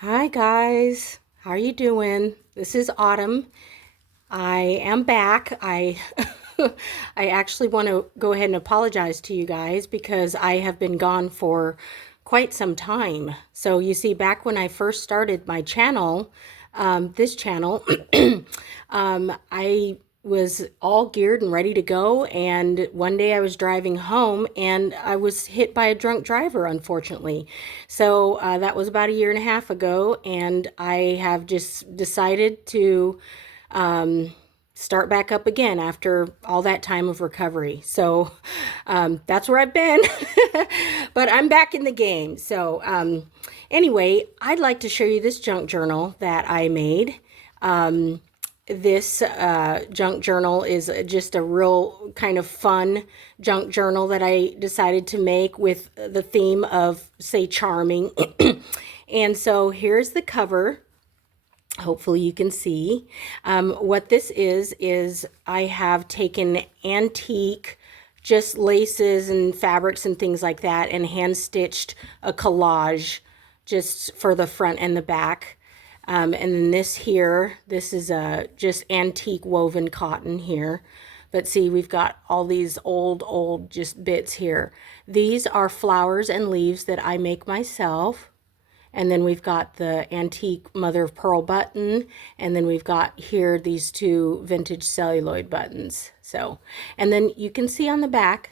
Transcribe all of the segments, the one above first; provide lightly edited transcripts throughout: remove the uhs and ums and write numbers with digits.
Hi guys, how are you doing? This is Autumn. I am back. I actually want to go ahead and apologize to you guys because I have been gone for quite some time. So you see, back when I first started my channel, this channel, I was all geared and ready to go. And one day I was driving home and I was hit by a drunk driver, unfortunately. So that was about a year and a half ago. And I have just decided to start back up again after all that time of recovery. So that's where I've been. But I'm back in the game. So anyway, I'd like to show you this junk journal that I made. This junk journal is just a real kind of fun junk journal that I decided to make with the theme of, say, charming. And so here's the cover. Hopefully you can see. What this is I have taken antique, just laces and fabrics and things like that, and hand stitched a collage just for the front and the back. And then this here, this is just antique woven cotton here. But see, we've got all these old just bits here. These are flowers and leaves that I make myself. And then we've got the antique mother of pearl button. And then we've got here these two vintage celluloid buttons. So, and then you can see on the back,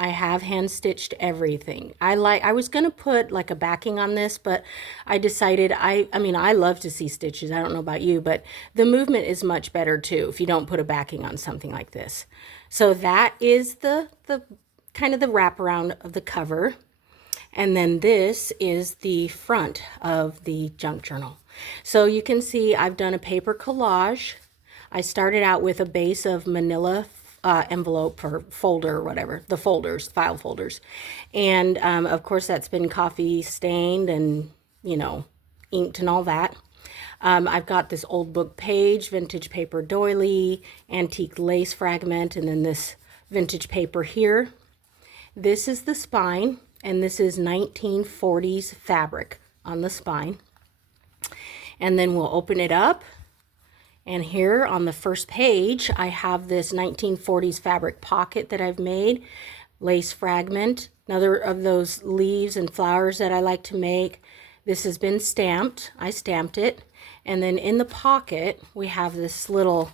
I have hand stitched everything. I was going to put like a backing on this, but I decided I mean, I love to see stitches. I don't know about you, but the movement is much better too if you don't put a backing on something like this. So that is the kind of the wraparound of the cover. And then this is the front of the junk journal. So you can see I've done a paper collage. I started out with a base of manila envelope or folder or whatever, the folders, file folders. And of course that's been coffee stained and, inked and all that. I've got this old book page, vintage paper doily, antique lace fragment, and then this vintage paper here. This is the spine. And this is 1940s fabric on the spine. And then we'll open it up. And here on the first page, I have this 1940s fabric pocket that I've made. Lace fragment, another of those leaves and flowers that I like to make. This has been stamped. I stamped it. And then in the pocket, we have this little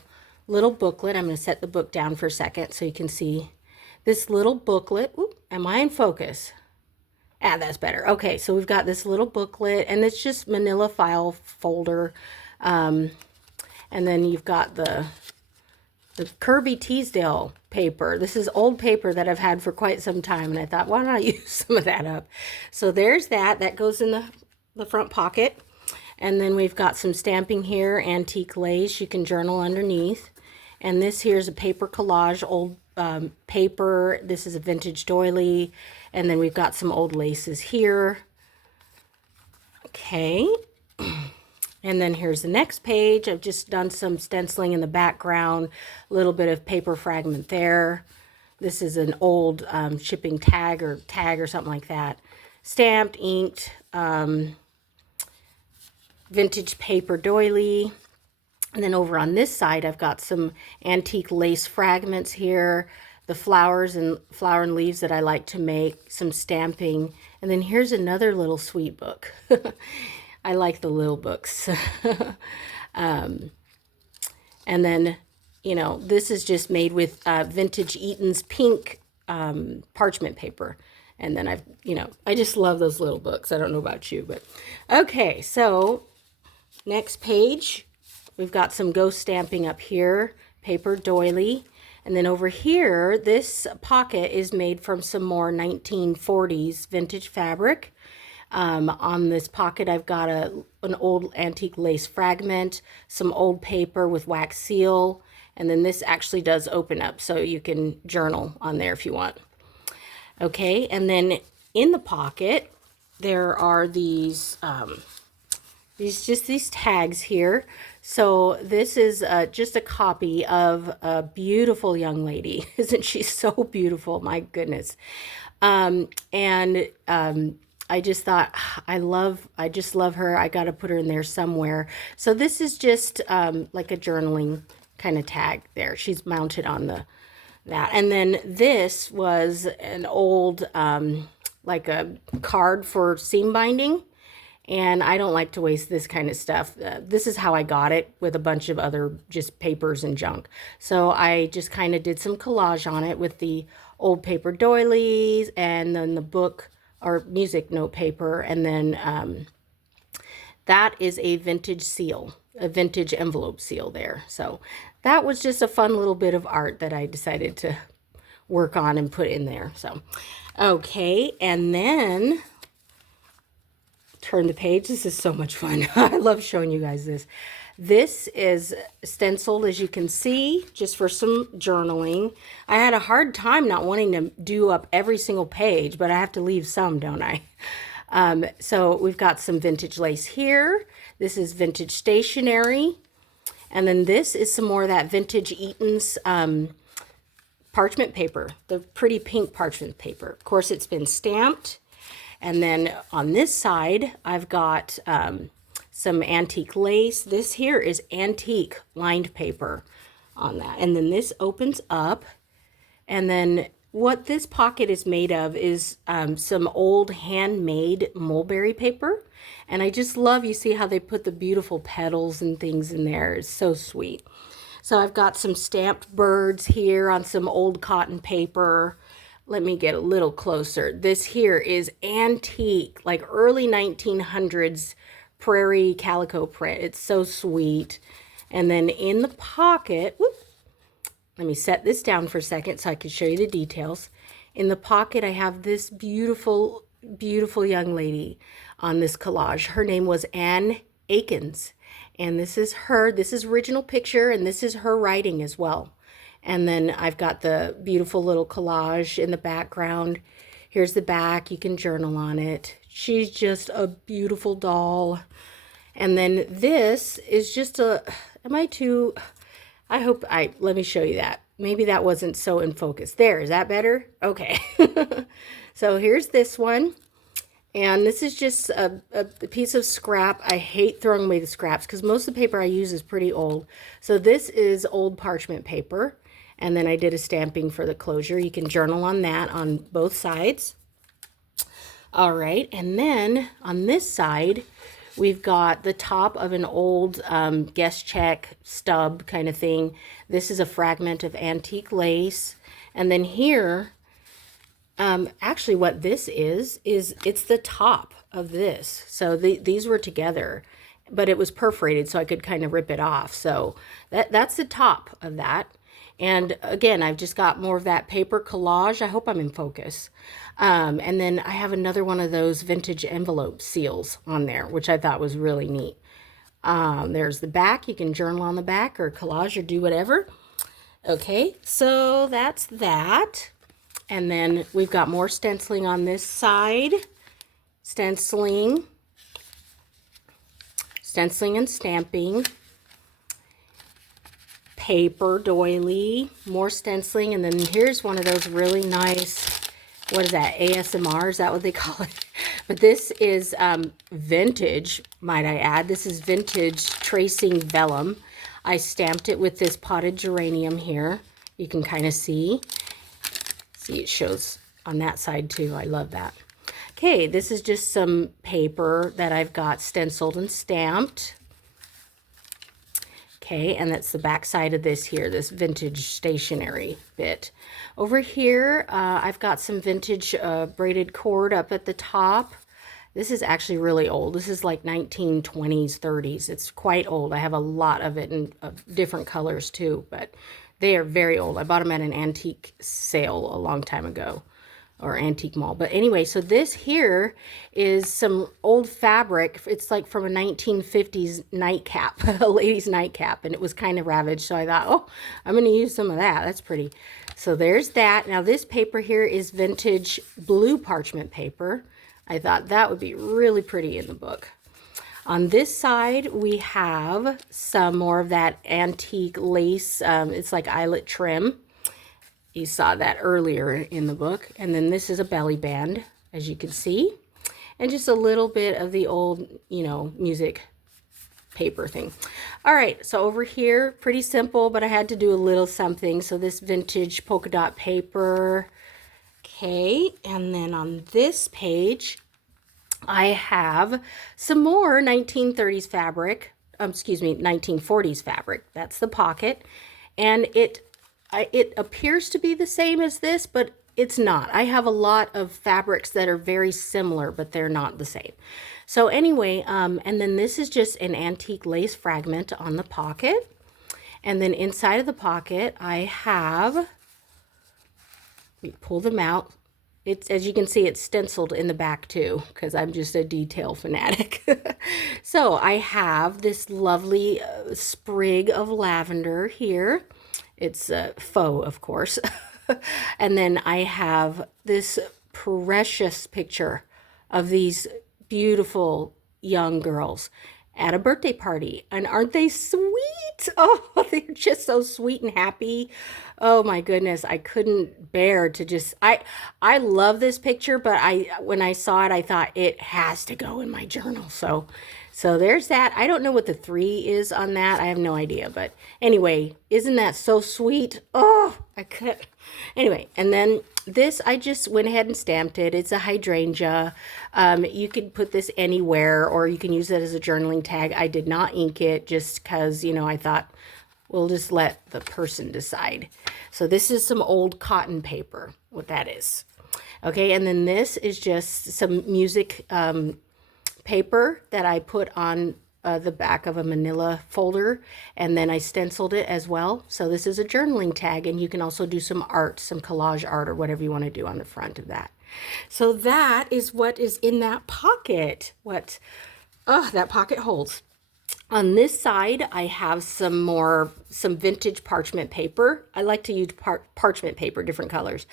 booklet. I'm going to set the book down for a second so you can see this little booklet. Ooh, am I in focus? Ah, that's better. Okay, so we've got this little booklet, and it's just manila file folder. And then you've got the Kirby Teasdale paper. This is old paper that I've had for quite some time, and I thought, why not use some of that up? So there's that. That goes in the front pocket. And then we've got some stamping here, antique lace. You can journal underneath. And this here's a paper collage, old paper. This is a vintage doily. And then we've got some old laces here. Okay. And then here's the next page. I've just done some stenciling in the background, a little bit of paper fragment there. This is an old shipping tag or something like that. Stamped, inked, vintage paper doily. And then over on this side, I've got some antique lace fragments here, the flower and leaves that I like to make, some stamping. And then here's another little sweet book. I like the little books. And then, this is just made with vintage Eaton's pink parchment paper. And then I just love those little books. I don't know about you, but okay. So next page. We've got some ghost stamping up here, paper doily. And then over here, this pocket is made from some more 1940s vintage fabric. On this pocket, I've got an old antique lace fragment, some old paper with wax seal. And then this actually does open up, so you can journal on there if you want. Okay, and then in the pocket, there are these tags here. So this is just a copy of a beautiful young lady. Isn't she so beautiful? My goodness. I just thought, I just love her. I got to put her in there somewhere. So this is just like a journaling kind of tag there. She's mounted on that. And then this was an old, like a card for seam binding. And I don't like to waste this kind of stuff. This is how I got it, with a bunch of other just papers and junk. So I just kind of did some collage on it with the old paper doilies and then the book or music note paper. And then that is a vintage seal, a vintage envelope seal there. So that was just a fun little bit of art that I decided to work on and put in there. So, okay. And then turn the page. This is so much fun. I love showing you guys this. This is stenciled, as you can see, just for some journaling. I had a hard time not wanting to do up every single page, but I have to leave some, don't I? So we've got some vintage lace here. This is vintage stationery. And then this is some more of that vintage Eaton's parchment paper, the pretty pink parchment paper. Of course, it's been stamped. And then on this side, I've got some antique lace. This here is antique lined paper on that. And then this opens up. And then what this pocket is made of is some old handmade mulberry paper. And I just love, you see how they put the beautiful petals and things in there. It's so sweet. So I've got some stamped birds here on some old cotton paper. Let me get a little closer. This here is antique, like early 1900s prairie calico print. It's so sweet. And then in the pocket, whoop, let me set this down for a second so I can show you the details. In the pocket, I have this beautiful, beautiful young lady on this collage. Her name was Anne Akins. And this is her, this is original picture, and this is her writing as well. And then I've got the beautiful little collage in the background. Here's the back. You can journal on it. She's just a beautiful doll. And then this is just a, let me show you that. Maybe that wasn't so in focus. There, is that better? Okay. So here's this one. And this is just a piece of scrap. I hate throwing away the scraps because most of the paper I use is pretty old. So this is old parchment paper. And then I did a stamping for the closure. You can journal on that on both sides. All right. And then on this side, we've got the top of an old guest check stub kind of thing. This is a fragment of antique lace. And then here, actually what this is it's the top of this. So these were together, but it was perforated so I could kind of rip it off. So that's the top of that. And again, I've just got more of that paper collage. I hope I'm in focus. And then I have another one of those vintage envelope seals on there, which I thought was really neat. There's the back. You can journal on the back or collage or do whatever. Okay, so that's that. And then we've got more stenciling on this side. Stenciling and stamping. Paper doily, more stenciling, and then here's one of those really nice, what is that, ASMR, is that what they call it? But this is vintage, might I add. This is vintage tracing vellum. I stamped it with this potted geranium here. You can kind of see it shows on that side too. I love that. Okay, this is just some paper that I've got stenciled and stamped. Okay, and that's the back side of this here, this vintage stationery bit. Over here, I've got some vintage braided cord up at the top. This is actually really old. This is like 1920s, 30s. It's quite old. I have a lot of it in different colors too, but they are very old. I bought them at an antique sale a long time ago, or antique mall. But anyway, so this here is some old fabric. It's like from a 1950s nightcap, a lady's nightcap, and it was kind of ravaged. So I thought, oh, I'm going to use some of that. That's pretty. So there's that. Now this paper here is vintage blue parchment paper. I thought that would be really pretty in the book. On this side, we have some more of that antique lace. It's like eyelet trim. You saw that earlier in the book. And then this is a belly band, as you can see. and just a little bit of the old, music paper thing. All right, so over here, pretty simple, but I had to do a little something. So this vintage polka dot paper. Okay, and then on this page, I have some more 1930s fabric, 1940s fabric. That's the pocket. And it appears to be the same as this, but it's not. I have a lot of fabrics that are very similar, but they're not the same. So anyway, and then this is just an antique lace fragment on the pocket. And then inside of the pocket, I have, we pull them out. It's, as you can see, it's stenciled in the back too, because I'm just a detail fanatic. So I have this lovely sprig of lavender here. It's faux, of course. And then I have this precious picture of these beautiful young girls at a birthday party. And aren't they sweet? Oh, they're just so sweet and happy. Oh my goodness, I couldn't bear to just, I love this picture, but when I saw it, I thought it has to go in my journal. So there's that. I don't know what the 3 is on that. I have no idea, but anyway, isn't that so sweet? Oh, I could. Anyway, and then this, I just went ahead and stamped it. It's a hydrangea. You could put this anywhere, or you can use it as a journaling tag. I did not ink it just because, I thought we'll just let the person decide. So this is some old cotton paper, what that is. Okay, and then this is just some music paper that I put on the back of a manila folder, and then I stenciled it as well. So this is a journaling tag, and you can also do some art, some collage art, or whatever you want to do on the front of that. So that is what is in that pocket, what that pocket holds. On this side, I have some vintage parchment paper. I like to use parchment paper, different colors.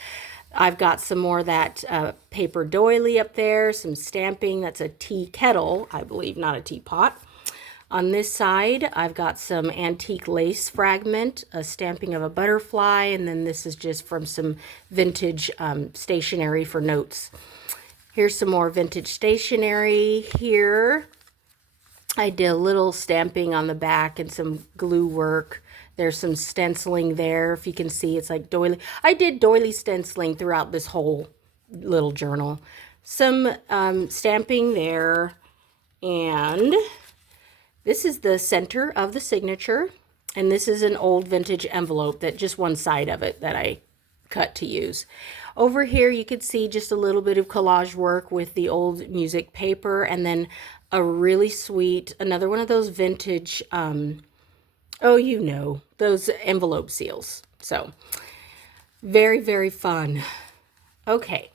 I've got some more of that paper doily up there, some stamping. That's a tea kettle, I believe, not a teapot. On this side, I've got some antique lace fragment, a stamping of a butterfly, and then this is just from some vintage stationery for notes. Here's some more vintage stationery here. I did a little stamping on the back and some glue work. There's some stenciling there. If you can see, it's like doily. I did doily stenciling throughout this whole little journal. Some stamping there. And this is the center of the signature. And this is an old vintage envelope, that just one side of it that I cut to use. Over here, you can see just a little bit of collage work with the old music paper, and then a really sweet, another one of those vintage, those envelope seals. So very, very fun. Okay,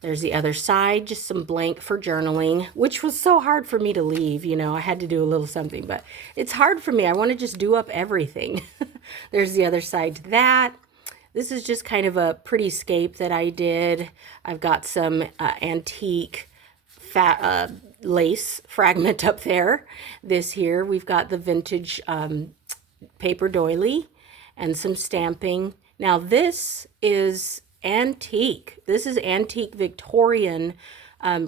there's the other side, just some blank for journaling, which was so hard for me to leave. I had to do a little something, but it's hard for me. I want to just do up everything. There's the other side to that. This is just kind of a pretty scape that I did. I've got some antique lace fragment up there. This here, we've got the vintage paper doily and some stamping. Now this is antique. This is antique Victorian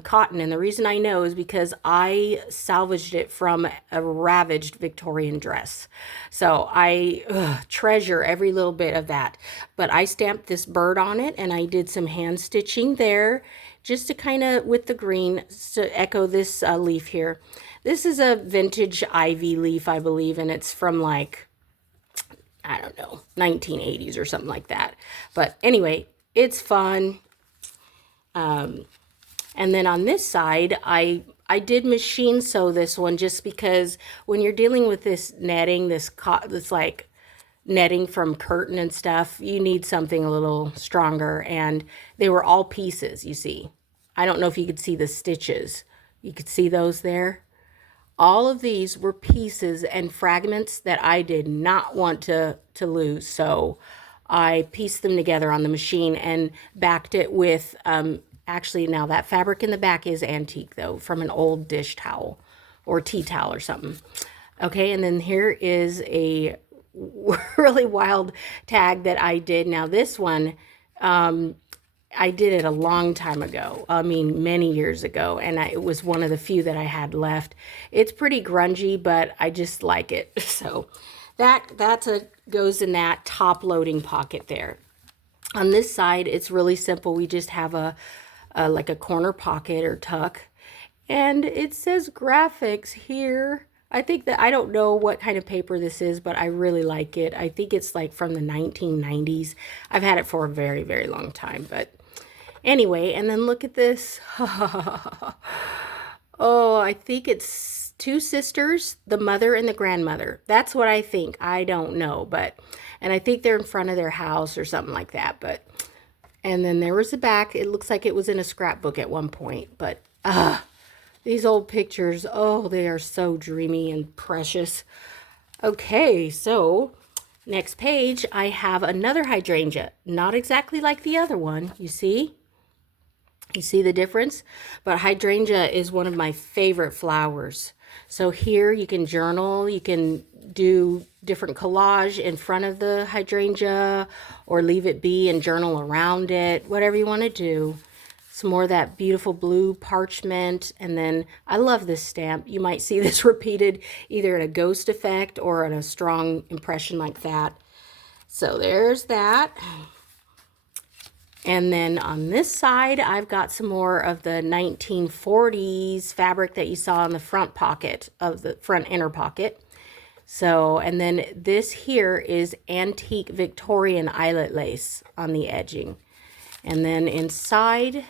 cotton, and the reason I know is because I salvaged it from a ravaged Victorian dress. So I treasure every little bit of that. But I stamped this bird on it, and I did some hand stitching there just to kind of, with the green, to echo this leaf here. This is a vintage ivy leaf, I believe, and it's from like, I don't know, 1980s or something like that. But anyway, it's fun. And then on this side, I did machine sew this one just because when you're dealing with this netting, this like netting from curtain and stuff, you need something a little stronger. And they were all pieces, you see. I don't know if you could see the stitches. You could see those there. All of these were pieces and fragments that I did not want to lose. So I pieced them together on the machine and backed it with, actually now that fabric in the back is antique though, from an old dish towel or tea towel or something. Okay, and then here is a really wild tag that I did. Now this one I did it a long time ago. I mean, many years ago, and it was one of the few that I had left. It's pretty grungy, but I just like it. So that's goes in that top loading pocket there. On this side, it's really simple. We just have like a corner pocket or tuck, and it says graphics here. I think that I don't know what kind of paper this is, but I really like it. I think it's like from the 1990s. I've had it for a very, very long time, but anyway, and then look at this. Oh, I think it's two sisters, the mother and the grandmother. That's what I think. I don't know, but, and I think they're in front of their house or something like that, but, and then there was the back. It looks like it was in a scrapbook at one point, but, these old pictures, oh, they are so dreamy and precious. Okay, so next page, I have another hydrangea. Not exactly like the other one, you see? You see the difference? But hydrangea is one of my favorite flowers. So here you can journal, you can do different collage in front of the hydrangea or leave it be and journal around it, whatever you want to do. Some more of that beautiful blue parchment. And then I love this stamp. You might see this repeated either in a ghost effect or in a strong impression like that. So there's that. And then on this side, I've got some more of the 1940s fabric that you saw on the front pocket of the front inner pocket. So, and then this here is antique Victorian eyelet lace on the edging. And then inside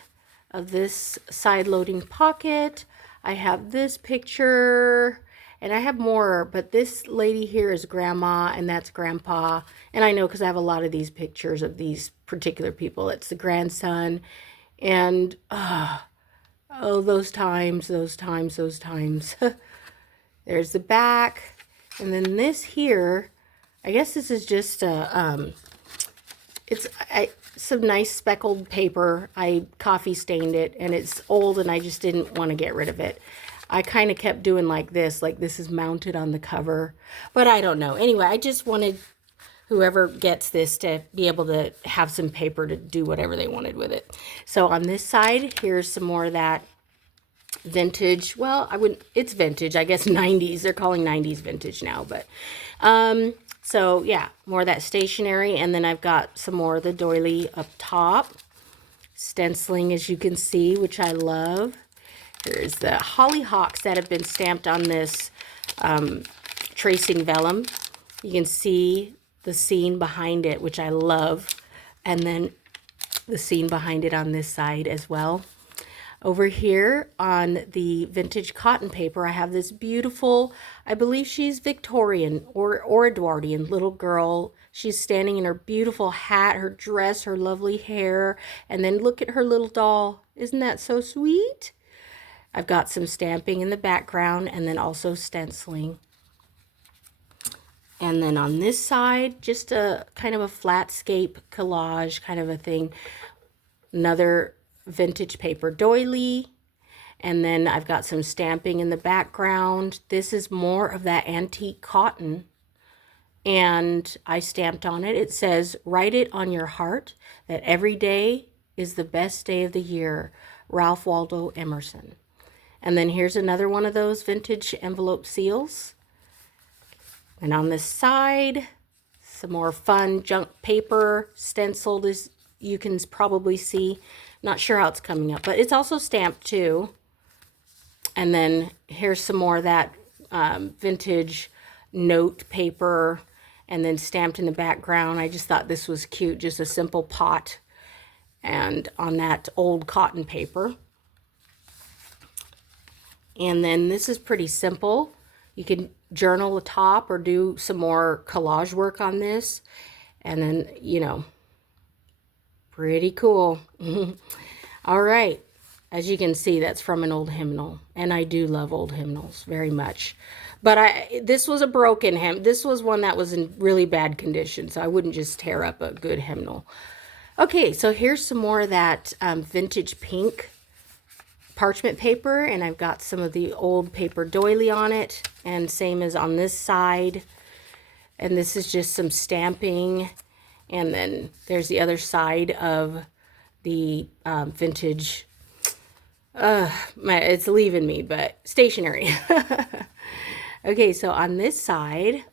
of this side loading pocket, I have this picture, and I have more, but this lady here is grandma and that's grandpa. And I know because I have a lot of these pictures of these particular people. It's the grandson. And oh, those times. There's the back. And then this here, I guess this is just a, some nice speckled paper. I coffee stained it, and it's old, and I just didn't want to get rid of it. I kind of kept doing like this is mounted on the cover, but I don't know. Anyway, I just wanted whoever gets this to be able to have some paper to do whatever they wanted with it. So on this side, here's some more of that vintage. Well, it's vintage, I guess 90s. They're calling 90s vintage now, but so yeah, more of that stationery. And then I've got some more of the doily up top. Stenciling, as you can see, which I love. Here's the hollyhocks that have been stamped on this tracing vellum. You can see the scene behind it, which I love. And then the scene behind it on this side as well. Over here on the vintage cotton paper, I have this beautiful, I believe she's Victorian or Edwardian little girl. She's standing in her beautiful hat, her dress, her lovely hair, and then look at her little doll. Isn't that so sweet? I've got some stamping in the background and then also stenciling. And then on this side, just a kind of a flatscape collage kind of a thing. Another vintage paper doily, and then I've got some stamping in the background. This is more of that antique cotton, and I stamped on it. It says, "Write it on your heart that every day is the best day of the year, Ralph Waldo Emerson." And then here's another one of those vintage envelope seals. And on this side, some more fun junk paper stenciled, as you can probably see. Not sure how it's coming up, but it's also stamped too. And then here's some more of that vintage note paper, and then stamped in the background. I just thought this was cute, just a simple pot and on that old cotton paper. And then this is pretty simple. You can journal the top or do some more collage work on this. And then, you know, pretty cool. All right. As you can see, that's from an old hymnal. And I do love old hymnals very much. But this was a broken hymn. This was one that was in really bad condition, so I wouldn't just tear up a good hymnal. Okay, so here's some more of that vintage pink parchment paper, and I've got some of the old paper doily on it, and same as on this side. And this is just some stamping, and then there's the other side of the vintage, it's leaving me, but stationery. Okay, so on this side,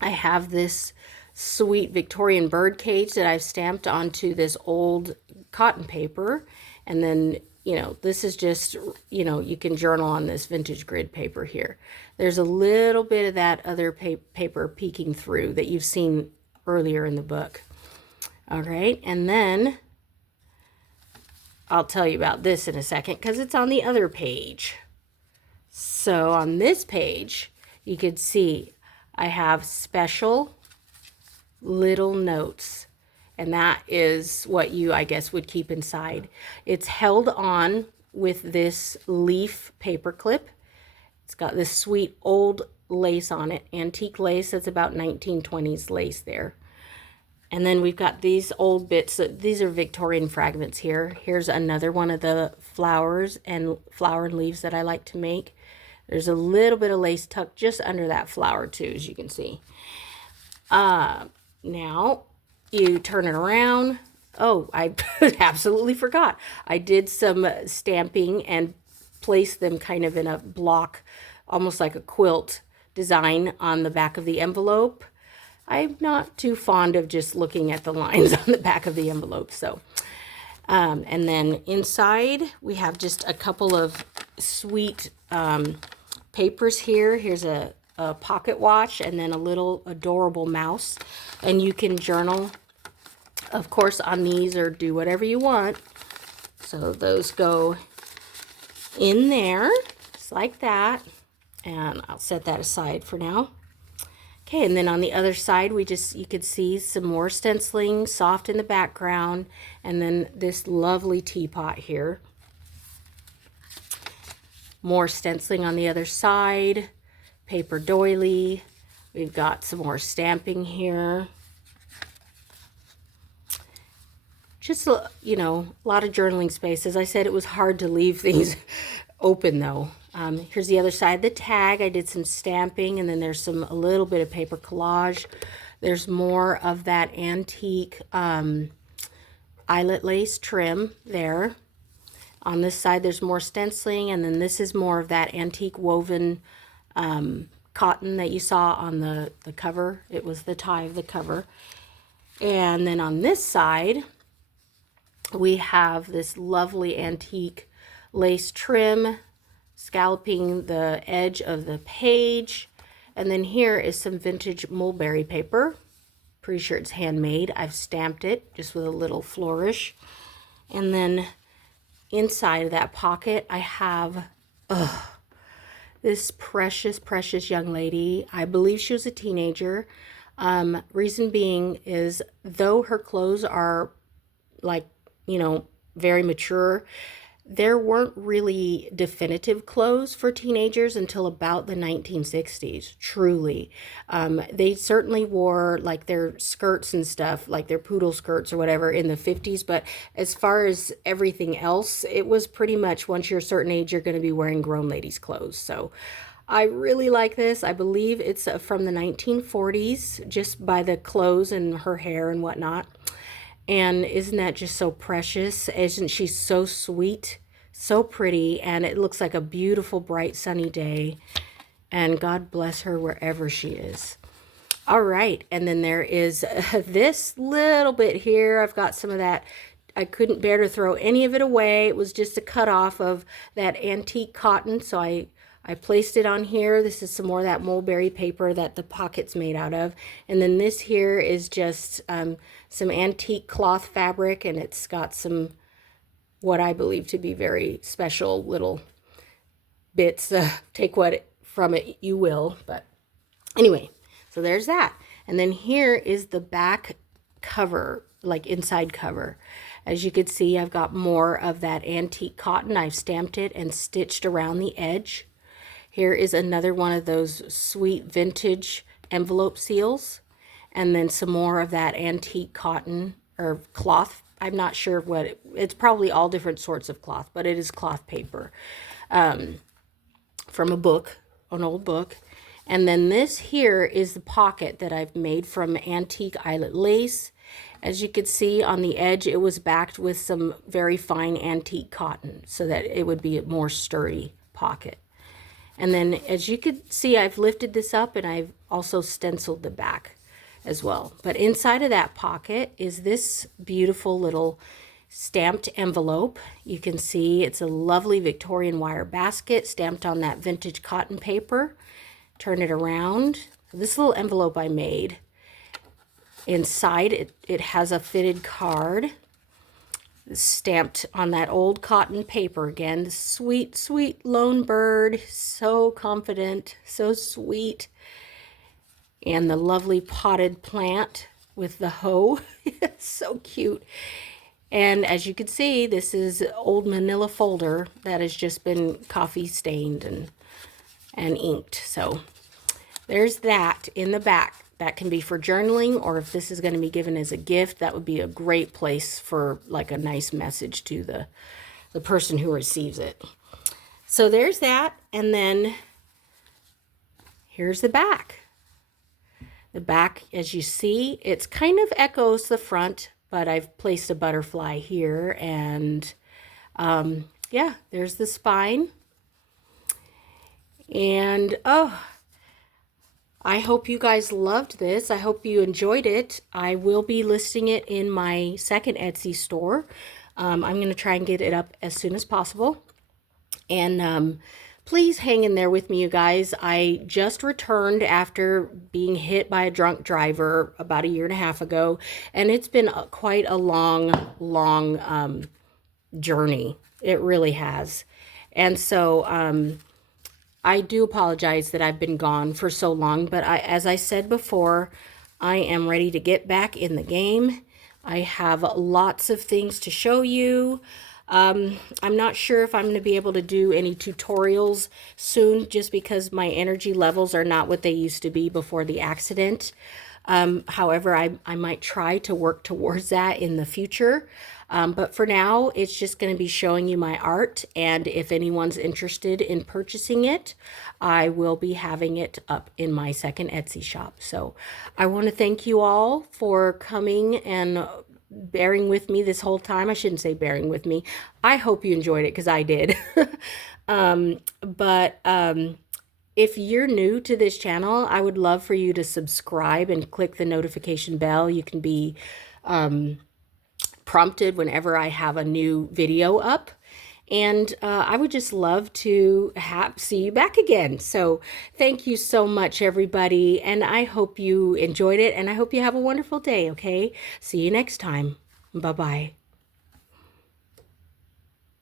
I have this sweet Victorian bird cage that I've stamped onto this old cotton paper. And then, you know, this is just, you know, you can journal on this vintage grid paper here. There's a little bit of that other paper peeking through that you've seen earlier in the book. All right, and then I'll tell you about this in a second because it's on the other page. So on this page, you could see I have special little notes, and that is what you, I guess, would keep inside. It's held on with this leaf paper clip. It's got this sweet old lace on it, antique lace. That's about 1920s lace there. And then we've got these old bits. These are Victorian fragments here. Here's another one of the flowers and flower and leaves that I like to make. There's a little bit of lace tucked just under that flower too, as you can see. Now you turn it around. Oh, I absolutely forgot. I did some stamping and placed them kind of in a block, almost like a quilt design on the back of the envelope. I'm not too fond of just looking at the lines on the back of the envelope. So, and then inside we have just a couple of sweet papers here. Here's a pocket watch and then a little adorable mouse. And you can journal, of course, on these or do whatever you want. So those go in there, just like that. And I'll set that aside for now. Okay, and then on the other side, you could see some more stenciling, soft in the background, and then this lovely teapot here. More stenciling on the other side, paper doily. We've got some more stamping here. Just, you know, a lot of journaling space. As I said, it was hard to leave things open though. Here's the other side, the tag. I did some stamping, and then there's a little bit of paper collage. There's more of that antique eyelet lace trim there. On this side, there's more stenciling, and then this is more of that antique woven cotton that you saw on the cover. It was the tie of the cover. And then on this side, we have this lovely antique lace trim scalloping the edge of the page. And then here is some vintage mulberry paper. Pretty sure it's handmade. I've stamped it just with a little flourish. And then inside of that pocket, I have this precious, precious young lady. I believe she was a teenager. Reason being is, though her clothes are like, you know, very mature, there weren't really definitive clothes for teenagers until about the 1960s, truly. They certainly wore like their skirts and stuff, like their poodle skirts or whatever in the 50s. But as far as everything else, it was pretty much once you're a certain age, you're going to be wearing grown ladies' clothes. So I really like this. I believe it's from the 1940s, just by the clothes and her hair and whatnot. And isn't that just so precious? Isn't she so sweet, so pretty? And it looks like a beautiful, bright, sunny day. And God bless her wherever she is. All right. And then there is this little bit here. I've got some of that. I couldn't bear to throw any of it away. It was just a cut off of that antique cotton. So I placed it on here. This is some more of that mulberry paper that the pocket's made out of. And then this here is just some antique cloth fabric, and it's got some what I believe to be very special little bits. Take from it you will. But anyway, so there's that. And then here is the back cover, like inside cover. As you can see, I've got more of that antique cotton. I've stamped it and stitched around the edge. Here is another one of those sweet vintage envelope seals. And then some more of that antique cotton or cloth. I'm not sure what it's probably all different sorts of cloth, but it is cloth paper from a book, an old book. And then this here is the pocket that I've made from antique eyelet lace. As you could see on the edge, it was backed with some very fine antique cotton so that it would be a more sturdy pocket. And then as you could see, I've lifted this up and I've also stenciled the back as well. But inside of that pocket is this beautiful little stamped envelope. You can see it's a lovely Victorian wire basket stamped on that vintage cotton paper. Turn it around. This little envelope I made. Inside it has a fitted card stamped on that old cotton paper again. The sweet, sweet lone bird, so confident, so sweet. And the lovely potted plant with the hoe. So cute. And as you can see, this is old manila folder that has just been coffee stained and inked. So there's that in the back. That can be for journaling, or if this is going to be given as a gift, that would be a great place for like a nice message to the person who receives it. So there's that, and then here's the back. The back, as you see, it's kind of echoes the front, but I've placed a butterfly here, and yeah, there's the spine. And oh, I hope you guys loved this. I hope you enjoyed it. I will be listing it in my second Etsy store. I'm going to try and get it up as soon as possible. And please hang in there with me, you guys. I just returned after being hit by a drunk driver about 1.5 years ago. And it's been quite a long journey. It really has. And so I do apologize that I've been gone for so long, but as I said before, I am ready to get back in the game. I have lots of things to show you. I'm not sure if I'm going to be able to do any tutorials soon, just because my energy levels are not what they used to be before the accident. However, I might try to work towards that in the future. But for now, it's just going to be showing you my art. And if anyone's interested in purchasing it, I will be having it up in my second Etsy shop. So I want to thank you all for coming and bearing with me this whole time. I shouldn't say bearing with me. I hope you enjoyed it, because I did. If you're new to this channel, I would love for you to subscribe and click the notification bell. You can be prompted whenever I have a new video up. And I would just love to see you back again. So thank you so much, everybody. And I hope you enjoyed it. And I hope you have a wonderful day, okay? See you next time. Bye-bye.